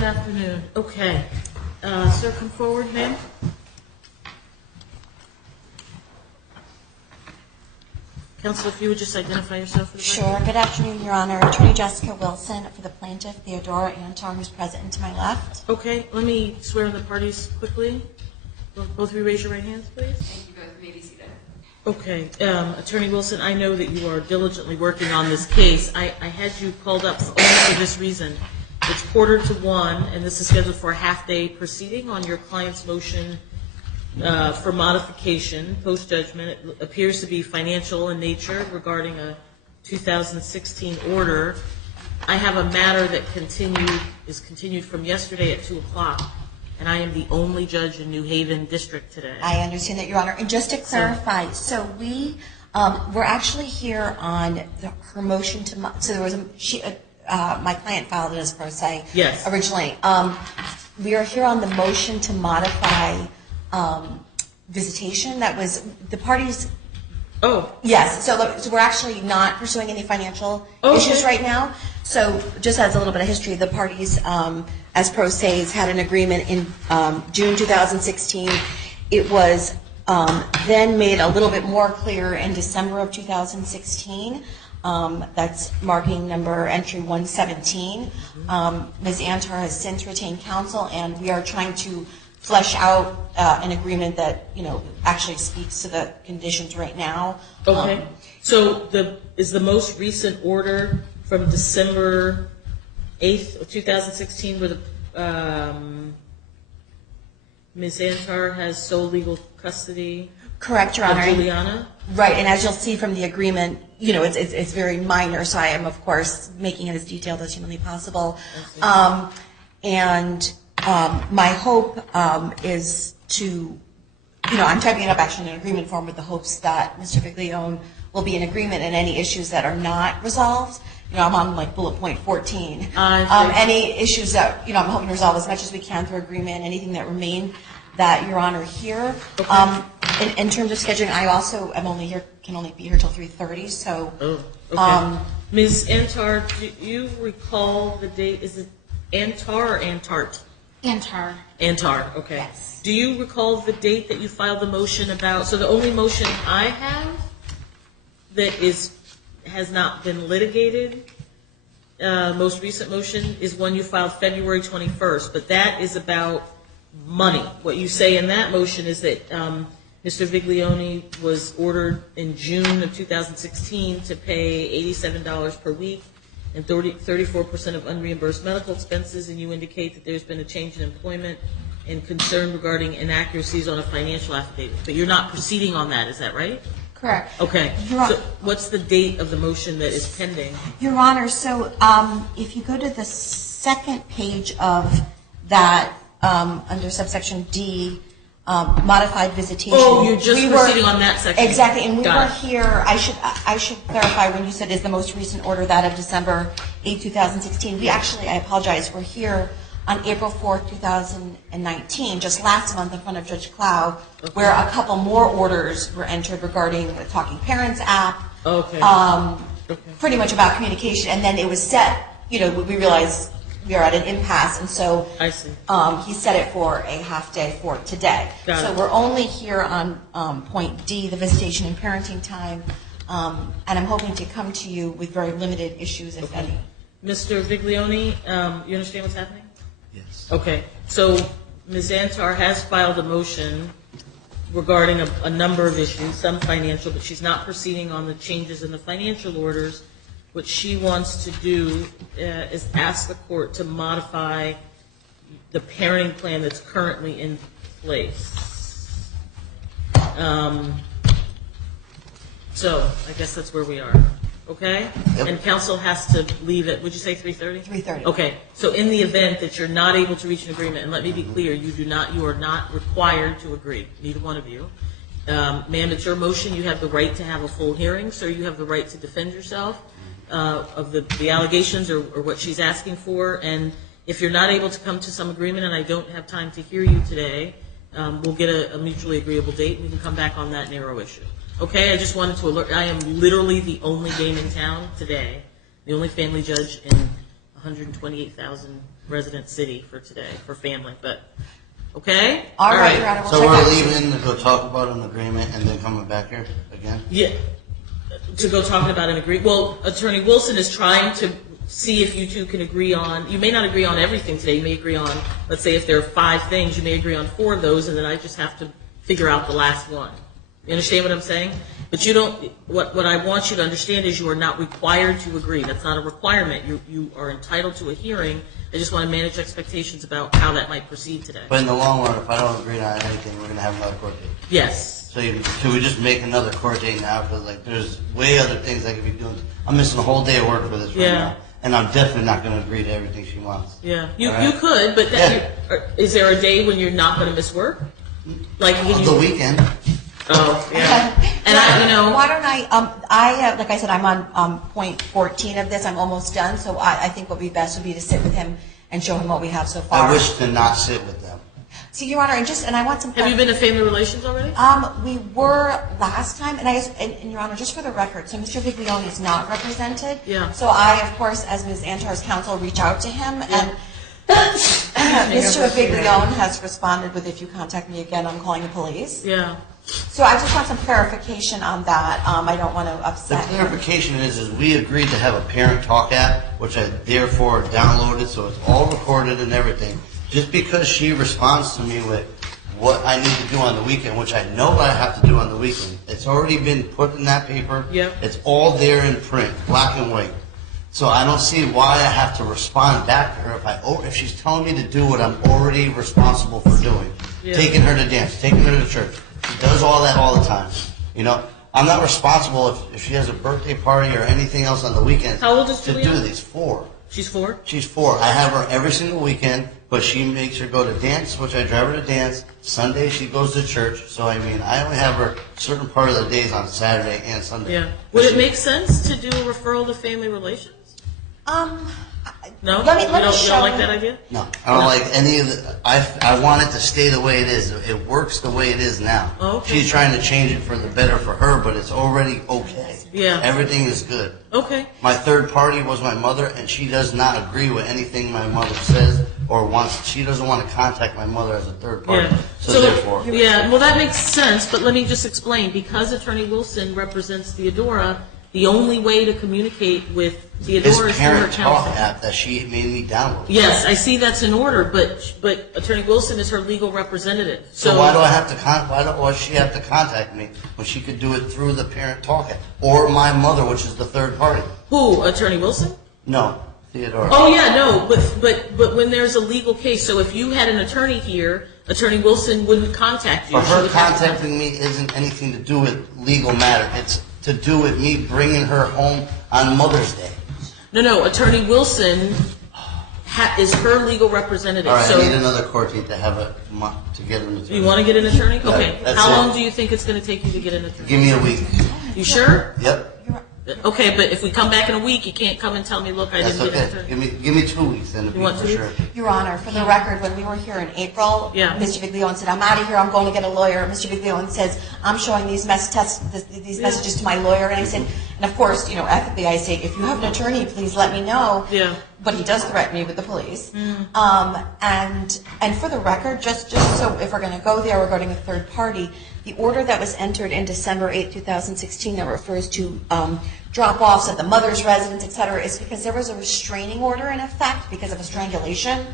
Good afternoon. Okay. Sir, come forward, ma'am. Counsel, if you would just identify yourself for the record. Sure. Good afternoon, Your Honor. Attorney Jessica Wilson for the plaintiff, Theodora Antar, who's present and to my left. Okay. Let me swear in the parties quickly. Both of you raise your right hands, please. Thank you both. You may be seated. Okay. Attorney Wilson, I know that you are diligently working on this case. I had you called up only for this reason. It's 1:45, and this is scheduled for a half-day proceeding on your client's motion for modification, post-judgment. It appears to be financial in nature regarding a 2016 order. I have a matter that is continued from yesterday at 2 o'clock, and I am the only judge in New Haven District today. I understand that, Your Honor. And just to clarify, so we're actually here on her motion to, so there was my client filed it as pro se originally. We are here on the motion to modify visitation. That was the parties. Oh. Yes. So we're actually not pursuing any financial issues right now. So just as a little bit of history, the parties, as pro se's, had an agreement in June 2016. It was then made a little bit more clear in December of 2016. That's marking number entry 117. Ms. Antar has since retained counsel, and we are trying to flesh out an agreement that actually speaks to the conditions right now. Okay. So is the most recent order from December 8th of 2016 where the Ms. Antar has sole legal custody? Correct, Your Honor. Of Juliana? Right, and as you'll see from the agreement, it's very minor, so I am, of course, making it as detailed as humanly possible. And my hope is to, I'm typing it up actually in an agreement form with the hopes that Mr. Viglione will be in agreement in any issues that are not resolved. I'm on like bullet point 14. Any issues that, I'm hoping to resolve as much as we can through agreement, anything that remain that Your Honor here. Okay. In terms of scheduling, I also can only be here till 3:30. So. Oh, okay. Ms. Antar, do you recall the date? Is it Antar or Antart? Antar. Antar. Okay. Yes. Do you recall the date that you filed the motion about? So the only motion I have that has not been litigated, most recent motion, is one you filed February 21st, but that is about money. What you say in that motion is that Mr. Viglione was ordered in June of 2016 to pay $87 per week and 34% of unreimbursed medical expenses, and you indicate that there's been a change in employment and concern regarding inaccuracies on a financial affidavit. But you're not proceeding on that, is that right? Correct. Okay. So what's the date of the motion that is pending? Your Honor, so if you go to the second page of that, under subsection D, modified visitation. Oh, you're just proceeding on that section. Exactly, and we were here. I should clarify when you said is the most recent order that of December 8, 2016. We actually, I apologize, we're here on April 4th, 2019, just last month in front of Judge Clow, where a couple more orders were entered regarding the Talking Parents app. Okay. Pretty much about communication, and then it was set. We realized we are at an impasse, and so I see. He set it for a half day for today. So we're only here on point D, the visitation and parenting time, and I'm hoping to come to you with very limited issues, if any. Mr. Viglione, you understand what's happening? Yes. Okay. So Ms. Antar has filed a motion regarding a number of issues, some financial, but she's not proceeding on the changes in the financial orders. What she wants to do is ask the court to modify the parenting plan that's currently in place. So I guess that's where we are. Okay? Yep. And counsel has to leave at, would you say 3:30? 3:30. Okay. So in the event that you're not able to reach an agreement, and let me be clear, you are not required to agree, neither one of you. Ma'am, it's your motion. You have the right to have a full hearing, so you have the right to defend yourself of the allegations or what she's asking for. And if you're not able to come to some agreement and I don't have time to hear you today, we'll get a mutually agreeable date and we can come back on that narrow issue. Okay, I just wanted to alert, I am literally the only game in town today, the only family judge in 128,000 resident city for today, for family, but, okay? All right, Your Honor, we'll So check we're out. leaving to go talk about an agreement and then coming back here again? Yeah, to go talking about an agreement. Well, Attorney Wilson is trying to see if you two can agree on, you may not agree on everything today, you may agree on, let's say if there are 5 things, you may agree on 4 of those, and then I just have to figure out the last one. You understand what I'm saying? But you don't, what I want you to understand is you are not required to agree. That's not a requirement. You are entitled to a hearing. I just want to manage expectations about how that might proceed today. But in the long run, if I don't agree on anything, we're gonna have another court date. Yes. So should we just make another court date now? Because like, there's way other things I could be doing. I'm missing a whole day of work for this right Yeah. now. And I'm definitely not gonna agree to everything she wants. Yeah. You All right. you could, but is there a day when you're not going to miss work? Like can The you? weekend. Oh, yeah. And Why don't I, like I said, I'm on point 14 of this. I'm almost done, so I think what would be best would be to sit with him and show him what we have so far. I wish to not sit with them. See, Your Honor, and I want some. Have you been to Family Relations already? We were last time, and Your Honor, just for the record, so Mr. Viglione is not represented. Yeah. So I, of course, as Ms. Antar's counsel, reach out to him, and Mr. Viglione has responded with, if you contact me again, I'm calling the police. Yeah. So I just want some clarification on that. I don't want to The upset him. clarification is we agreed to have a parent talk app, which I therefore downloaded, so it's all recorded and everything. Just because she responds to me with what I need to do on the weekend, which I know what I have to do on the weekend, it's already been put in that paper. Yep. It's all there in print, black and white. So I don't see why I have to respond back to her if she's telling me to do what I'm already responsible for doing. Yeah. Taking her to dance, taking her to church. She does all that all the time. You know, I'm not responsible if she has a birthday party or anything else on the weekends. How old is to Juliana? do these? 4. She's 4? She's 4. I have her every single weekend, but she makes her go to dance, which I drive her to dance. Sunday she goes to church. So I mean, I only have her a certain part of the days on Saturday and Sunday. Yeah. Would it make sense to do a referral to Family Relations? No? Let me you don't show like him. that idea? No, I don't like any of the. I want it to stay the way it is. It works the way it is now. Oh, okay. She's trying to change it for the better for her, but it's already okay. Yeah. Everything is good. Okay. My third party was my mother, and she does not agree with anything my mother says or wants. She doesn't want to contact my mother as a third party. Yeah. So therefore, Yeah, well, that makes sense, but let me just explain. Because Attorney Wilson represents Theodora, the only way to communicate with this Theodora is through her parent talk counsel. app that she made me download. Yes, I see that's in order, but Attorney Wilson is her legal representative. So why do I have to why does she have to contact me when she could do it through the parent talk app or my mother, which is the third party? Who? Attorney Wilson? No, Theodora. Oh yeah, no, but when there's a legal case, so if you had an attorney here, Attorney Wilson wouldn't contact you. But She her would have to- contacting me isn't anything to do with legal matter. It's to do with me bringing her home on Mother's Day. No, Attorney Wilson is her legal representative. All right, So I need another court date to have to get an attorney. you want to get an attorney? Okay. that's How it. long do you think it's going to take you to get an attorney? Give me a week. You sure? Yep, Okay, but if we come back in a week, you can't come and tell me, look, I that's didn't get an okay. attorney. Give me 2 weeks then to be want for 2 sure. weeks? Your Honor, for the record, when we were here in April, Yeah. Mr. Viglione said, I'm out of here, I'm going to get a lawyer. Mr. Viglione says, I'm showing these messages to my lawyer. And I said, and of course, ethically I say, if you have an attorney, please let me know. Yeah. But he does threaten me with the police. And for the record, just so if we're going to go there regarding a third party, the order that was entered in December 8, 2016 that refers to drop-offs at the mother's residence, et cetera, is because there was a restraining order in effect because of a strangulation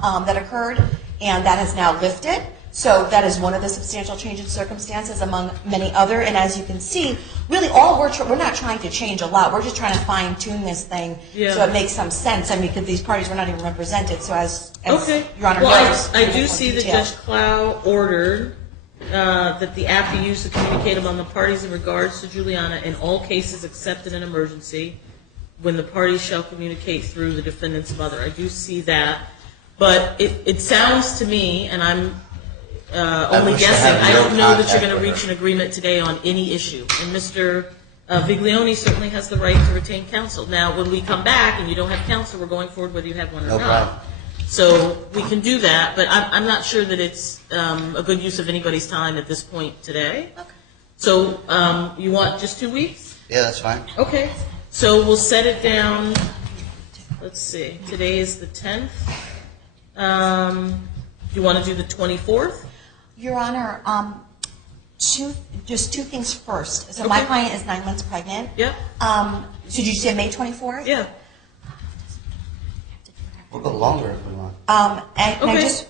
that occurred, and that has now lifted. So that is one of the substantial change in circumstances among many other. And as you can see, really all we're not trying to change a lot. We're just trying to fine-tune this thing so it makes some sense. I mean, because these parties were not even represented. So as Okay. Your Honor Well, knows, I there's do more see that detail. Judge Clow ordered that the app be used to communicate among the parties in regards to Juliana in all cases except in an emergency, when the parties shall communicate through the defendant's mother. I do see that, but it sounds to me, and I'm only wish I guessing, had I no don't know that you're contact going to with reach her. an agreement today on any issue. And Mr. Viglione certainly has the right to retain counsel. Now, when we come back and you don't have counsel, we're going forward whether you have one or No not. problem. So we can do that, but I'm not sure that it's a good use of anybody's time at this point today. Okay. So you want just 2 weeks? Yeah, that's fine. Okay. So we'll set it down, let's see, today is the 10th. Do you want to do the 24th? Your Honor, just two things first. So my Okay. client is 9 months pregnant. Yep. So did you say May 24th? Yeah. We'll go longer if we want. And I Okay. just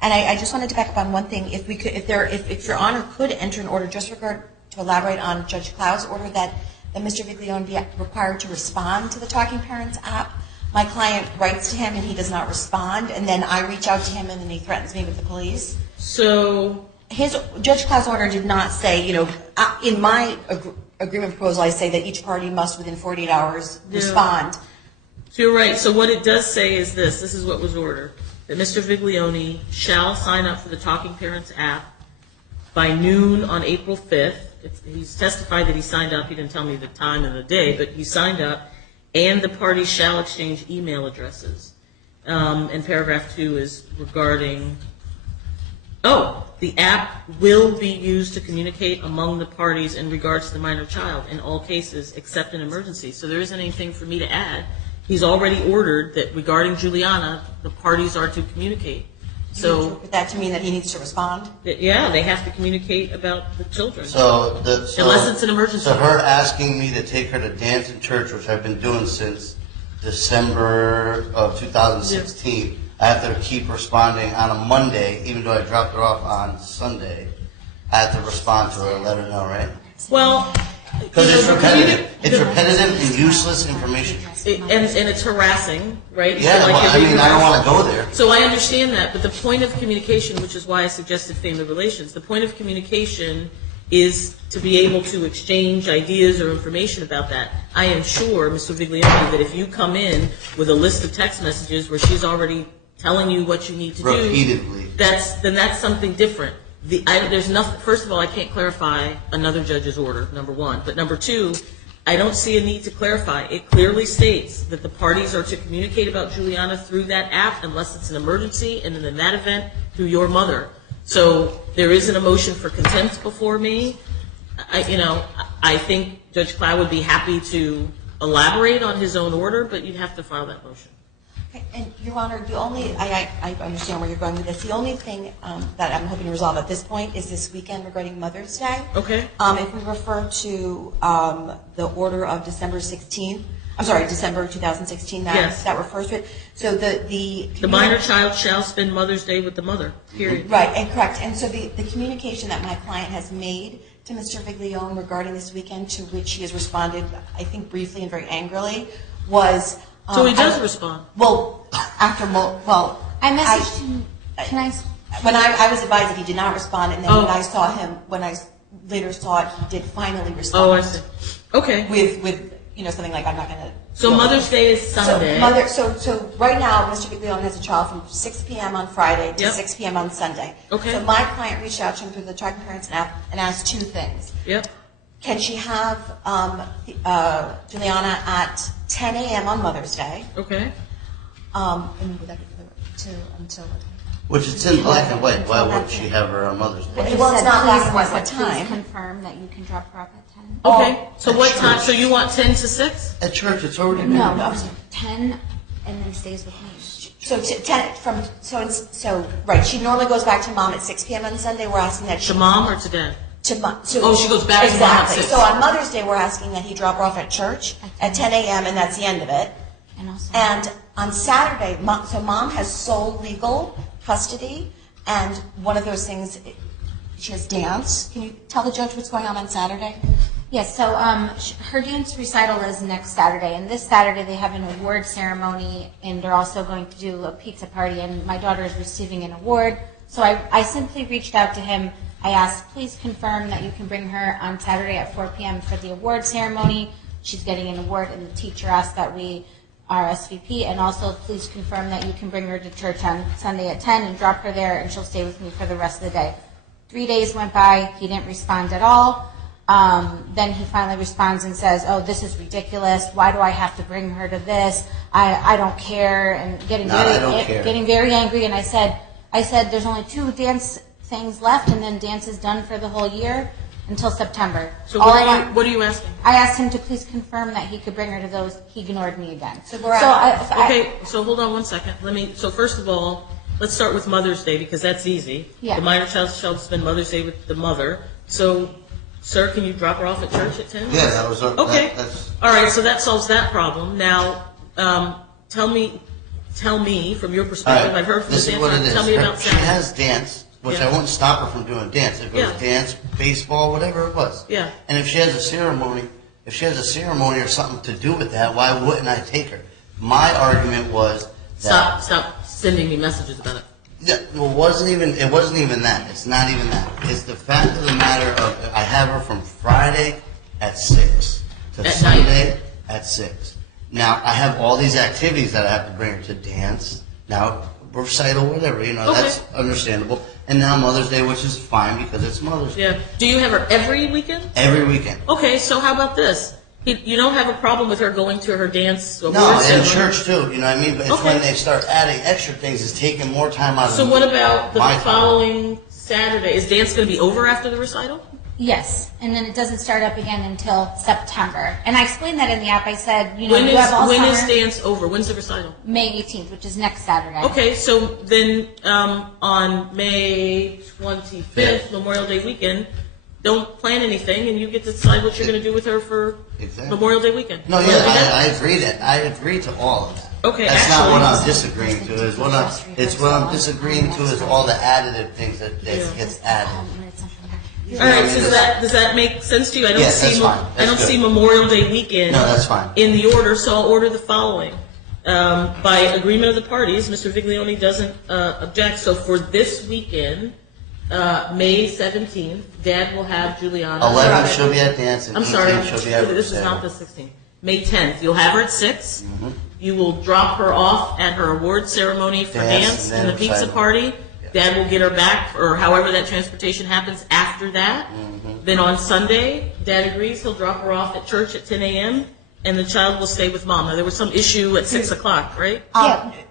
and I just wanted to back up on one thing. If we could, if Your Honor could enter an order, just to elaborate on Judge Cloud's order that Mr. Viglione be required to respond to the Talking Parents app. My client writes to him and he does not respond, and then I reach out to him and then he threatens me with the police. So, Judge Cloud's order did not say, in my agreement proposal, I say that each party must within 48 hours respond. so you're right. So what it does say is this is what was ordered, that Mr. Viglione shall sign up for the Talking Parents app by noon on April 5th. He's testified that he signed up. He didn't tell me the time and the day, but he signed up, and the parties shall exchange email addresses. And paragraph 2 is regarding, the app will be used to communicate among the parties in regards to the minor child in all cases except in emergencies. So there isn't anything for me to add. He's already ordered that regarding Juliana, the parties are to communicate. Do you So, interpret that to mean that he needs to respond? yeah, they have to communicate about the children. Unless it's an emergency. So her asking me to take her to dance in church, which I've been doing since December of 2016, I have to keep responding on a Monday, even though I dropped her off on Sunday. I have to respond to her and let her know, right? Well, Because it's repetitive. It's repetitive and useless information. and it's harassing, right? Yeah, So, well, I mean, I don't want to go there. So I understand that, but the point of communication, which is why I suggested family relations, the point of communication is to be able to exchange ideas or information about that. I am sure, Mr. Viglione, that if you come in with a list of text messages where she's already telling you what you need to Repeatedly. do, that's something different. There's nothing. First of all, I can't clarify another judge's order, number one. But number two, I don't see a need to clarify. It clearly states that the parties are to communicate about Juliana through that app unless it's an emergency, and then in that event, through your mother. So there isn't a motion for contempt before me. I think Judge Cloud would be happy to elaborate on his own order, but you'd have to file that motion. Okay, and Your Honor, I understand where you're going with this. The only thing that I'm hoping to resolve at this point is this weekend regarding Mother's Day. Okay. If we refer to the order of December 2016, Yes. that refers to it. So the minor child shall spend Mother's Day with the mother, period. Right, and correct. And so the communication that my client has made to Mr. Viglione regarding this weekend, to which he has responded, I think briefly and very angrily, was... So he does respond. Well, I messaged him. When I was advised that he did not respond, and then when I saw him, when I later saw it, he did finally respond. Oh, I see. Okay. With something like, I'm not going to... So Mother's Day is Sunday. So right now, Mr. Viglione has a child from 6 p.m. on Friday to 6 p.m. on Sunday. Okay. So my client reached out to him through the Talking Parents app and asked two things. Yep. Can she have Juliana at 10 a.m. on Mother's Day? Okay. And would that be until what time? Which it's in black and white. Why would she have her on Mother's Day? Well, it's not black and white. What Please time? confirm that you can drop her off at 10. Okay. So what at time? church. So you want 10 to 6? At church, it's already been. No, 10 and then stays with me. So right. She normally goes back to mom at 6 p.m. on Sunday. We're asking that she To mom or to dad? to mom. So, Oh, she goes back to mom at exactly. 6. So on Mother's Day, we're asking that he drop her off at church at 10 a.m. and that's the end of it. And on Saturday, mom has sole legal custody, and one of those things, she has dance. Can you tell the judge what's going on Saturday? Yes, so her dance recital is next Saturday, and this Saturday they have an award ceremony, and they're also going to do a pizza party, and my daughter is receiving an award. So I simply reached out to him. I asked, please confirm that you can bring her on Saturday at 4 p.m. for the award ceremony. She's getting an award, and the teacher asked that we RSVP, and also please confirm that you can bring her to church on Sunday at 10 and drop her there, and she'll stay with me for the rest of the day. 3 days went by. He didn't respond at all. Then he finally responds and says, oh, this is ridiculous. Why do I have to bring her to this? I don't care, and getting very angry. And I said, there's only 2 dance things left, and then dance is done for the whole year until September. So what are you asking? I asked him to please confirm that he could bring her to those. He ignored me again. So hold on one second. So first of all, let's start with Mother's Day because that's easy. Yeah. The minor child shall spend Mother's Day with the mother. So, sir, can you drop her off at church at 10? Yeah, that was Okay. that's All right, so that solves that problem. Now, tell me from your all perspective. right. I've heard from This the is what it is. Tell me about She Saturday. has dance, which Yeah. I wouldn't stop her from doing dance. If it was Yeah. dance, baseball, whatever it was. Yeah. And if she has a ceremony or something to do with that, why wouldn't I take her? My argument was that Stop sending me messages about it. yeah, well, it wasn't even that. It's not even that. It's the fact of the matter of I have her from Friday at 6 to At Sunday at 6. Now I have all these activities that I have to bring her to dance. Now recital, whatever, Okay. that's understandable. And now Mother's Day, which is fine because it's Mother's Day. Yeah. Do you have her every weekend? Every weekend. Okay, so how about this? You don't have a problem with her going to her dance award No, and ceremony? church too, you know what I mean? But it's Okay. when they start adding extra things, it's taking more time out of So what about the my time. following Saturday? Is dance going to be over after the recital? Yes, and then it doesn't start up again until September. And I explained that in the app. I said, you know, When you have all is summer, dance over? When's the recital? May 18th, which is next Saturday. Okay, so then on May 25th, Memorial Day weekend, don't plan anything, and you get to decide what you're going to do with her for Exactly. Memorial Day weekend. No, You wanna do that? yeah, I agree to all of that. Okay, That's not what actually- I'm disagreeing to. Is what I'm disagreeing to is all the additive things that gets added. All right, so does that make sense to you? I don't Yes, see that's fine. I don't That's see good. Memorial Day weekend. No, that's fine. In the order, so I'll order the following. By agreement of the parties, Mr. Viglione doesn't object. So for this weekend, May 17th, Dad will have Juliana. 11 she'll be at dance, and I'm 18 sorry, she'll be at this is not the 16th. May 10th, you'll have her at 6. Mm-hmm. You will drop her off at her award ceremony for Dance, dance and and the then pizza recital. party. Dad will get her back, or however that transportation happens after that. Mm-hmm. Then on Sunday, Dad agrees he'll drop her off at church at 10 a.m., and the child will stay with Mom. Now, there was some issue at 6 o'clock, right?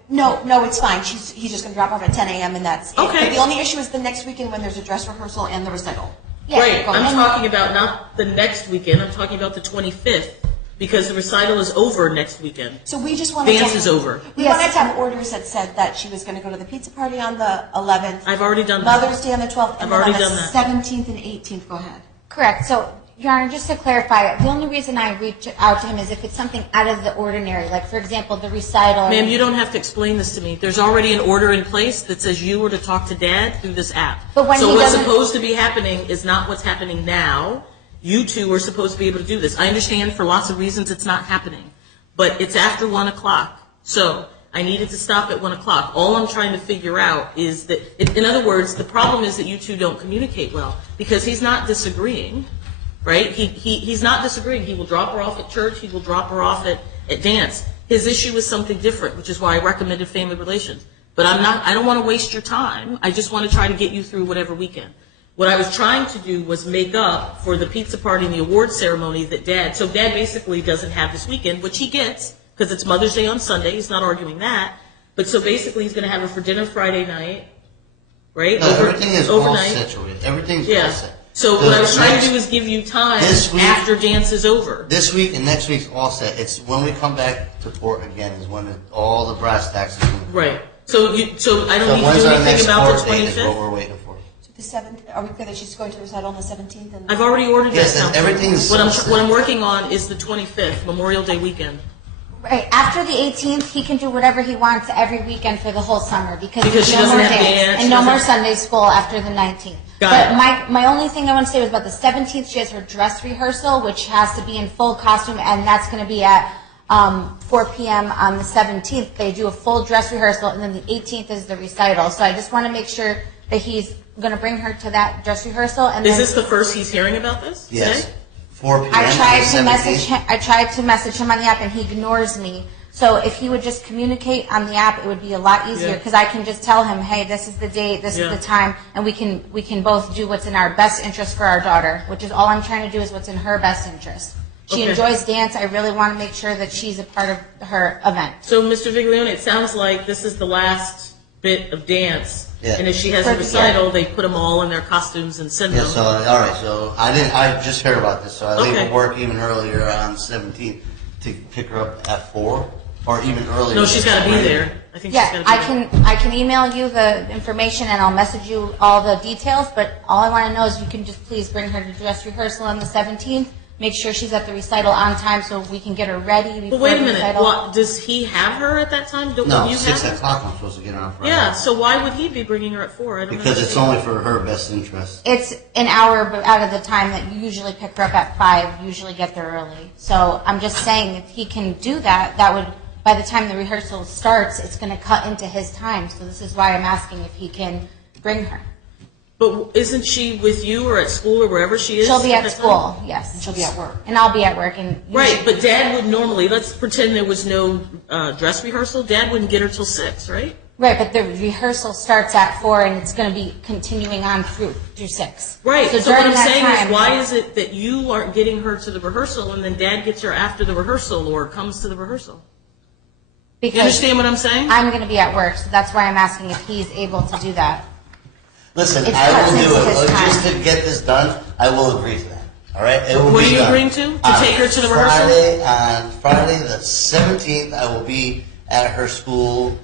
No, it's fine. He's just going to drop off at 10 a.m. and that's it. Okay. But the only issue is the next weekend when there's a dress rehearsal and the recital. Yeah, Right, go I'm ahead. talking about not the next weekend, I'm talking about the 25th, because the recital is over next weekend. So we just wanted Dance to, is over. We Yes. wanted to have orders that said that she was going to go to the pizza party on the 11th. I've already done that. Mother's Day on the 12th, I've and then already on the done that. 17th and 18th. Go ahead. Correct. So, Your Honor, just to clarify, the only reason I reach out to him is if it's something out of the ordinary, like, for example, the recital. Ma'am, you don't have to explain this to me. There's already an order in place that says you were to talk to Dad through this app. But when so he what's doesn't- supposed to be happening is not what's happening now. You two are supposed to be able to do this. I understand for lots of reasons it's not happening, but it's after 1 o'clock. So I needed to stop at 1 o'clock. All I'm trying to figure out is that, in other words, the problem is that you two don't communicate well because he's not disagreeing. Right? He's not disagreeing. He will drop her off at church. He will drop her off at dance. His issue is something different, which is why I recommended family relations. But I don't want to waste your time. I just want to try to get you through whatever weekend. What I was trying to do was make up for the pizza party and the award ceremony that so Dad basically doesn't have this weekend, which he gets because it's Mother's Day on Sunday. He's not arguing that. But so basically he's going to have her for dinner Friday night, right? No, everything is all situated. Everything's all Yeah. set. So what I was trying to do is give you time This week- after dance is over. This week and next week's all set. It's when we come back to court again is when all the brass tacks are going. Right. So I don't So need to when's do our anything next about court the date is what 25th. we're waiting for. So the 7th, are we clear that she's going to the recital on the 17th? And I've already ordered Yes, that. and counsel. everything's What set. I'm working on is the 25th, Memorial Day weekend. Right. After the 18th, he can do whatever he wants every weekend for the whole summer because Because there's she no doesn't more have dance dance, and she no more doesn't- Sunday school after the 19th. Got But it. my only thing I want to say was about the 17th. She has her dress rehearsal, which has to be in full costume, and that's going to be at 4 p.m. on the 17th. They do a full dress rehearsal, and then the 18th is the recital. So I just want to make sure that he's going to bring her to that dress rehearsal. And Is then this the first he's hearing about this Yes. today? 4 p.m. I on tried the to 17th. message him. I tried to message him on the app, and he ignores me. So if he would just communicate on the app, it would be a lot easier Yeah. because I can just tell him, hey, this is the date, this Yeah. is the time, and we can both do what's in our best interest for our daughter, which is all I'm trying to do is what's in her best interest. She Okay. enjoys dance. I really want to make sure that she's a part of her event. So, Mr. Viglione, it sounds like this is the last bit of dance. Yeah. And if she has a recital, they put them all in their costumes and send Yeah, them. so, all right, so I just heard about this, so I leave Okay. work even earlier on 17th to pick her up at 4, or even earlier. No, she's got to be there. I think Yeah, she's got to be there. I can email you the information and I'll message you all the details, but all I want to know is you can just please bring her to dress rehearsal on the 17th. Make sure she's at the recital on time so we can get her ready before But wait a the minute, recital. what, does he have her at that time? Don't No, you 6 have her? o'clock I'm supposed to get her on Friday. Yeah, so why would he be bringing her at 4? I don't Because it's understand. only for her best interest. It's an hour out of the time that you usually pick her up at 5, usually get there early. So I'm just saying if he can do that, that would, by the time the rehearsal starts, it's going to cut into his time. So this is why I'm asking if he can bring her. But isn't she with you or at school or wherever she is? She'll be at that time? school, yes. And she'll be at work. And I'll be at work. And Right, but Dad would normally, let's pretend there was no dress rehearsal, Dad wouldn't get her till 6, right? Right, but the rehearsal starts at 4 and it's going to be continuing on through 6. Right, so what during I'm that saying time- is, why is it that you aren't getting her to the rehearsal and then Dad gets her after the rehearsal or comes to the rehearsal? You Because understand what I'm saying? I'm going to be at work, so that's why I'm asking if he's able to do that. Listen, It's I will cuts do into it. his Just time. to get this done, I will agree to that. All right? It will What be are you done. agreeing to? To On take her to the rehearsal? On Friday the 17th, I will be at her school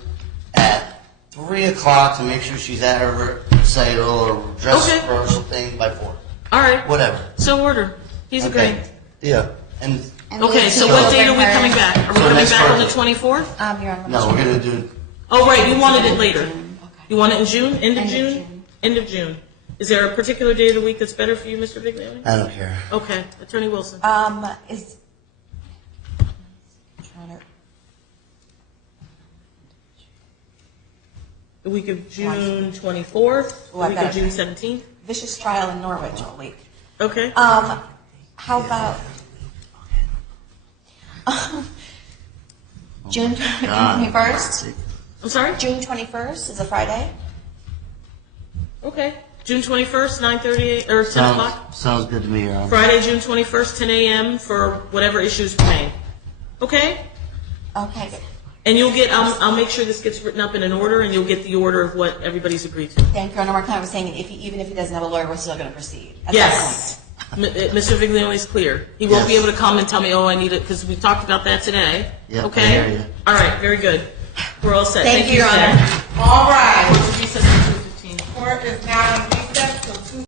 at 3 o'clock to make sure she's at her recital or dress Okay. rehearsal thing by 4. All right, Whatever. so order. He's Okay. agreeing. Yeah. And And Okay, Lucy so will what date are bring we her- coming back? Are we So coming next back on the Thursday. 24th? You're on the no, we're going to do Oh, right, you wanted it later. You want it in June? End of End of June? June. End of June. Is there a particular day of the week that's better for you, Mr. Viglione? I don't care. Okay, Attorney Wilson. Is, trying to, The week of June 24th, the Oh, I week of better- June 17th? vicious trial in Norwich all week. Okay. How about June God. 21st? I'm sorry? June 21st is a Friday. Okay. June 21st, 9:30 or 10 o'clock? Sounds good to me, Your Honor. Friday, June 21st, 10 a.m. for whatever issues remain. Okay? Okay, good. And you'll get, I'll make sure this gets written up in an order and you'll get the order of what everybody's agreed to. Thank you. And we're kind of saying even if he doesn't have a lawyer, we're still going to proceed. At that Yes. Mr. Viglione's clear. He won't be Yes. able to come and tell me, oh, I need it, because we talked about that today. Yep, I Okay? hear you. All right, very good. We're all set. Thank you, Your Sarah. Honor. All right, Recess at 2:15. court is now in recess till 2:15.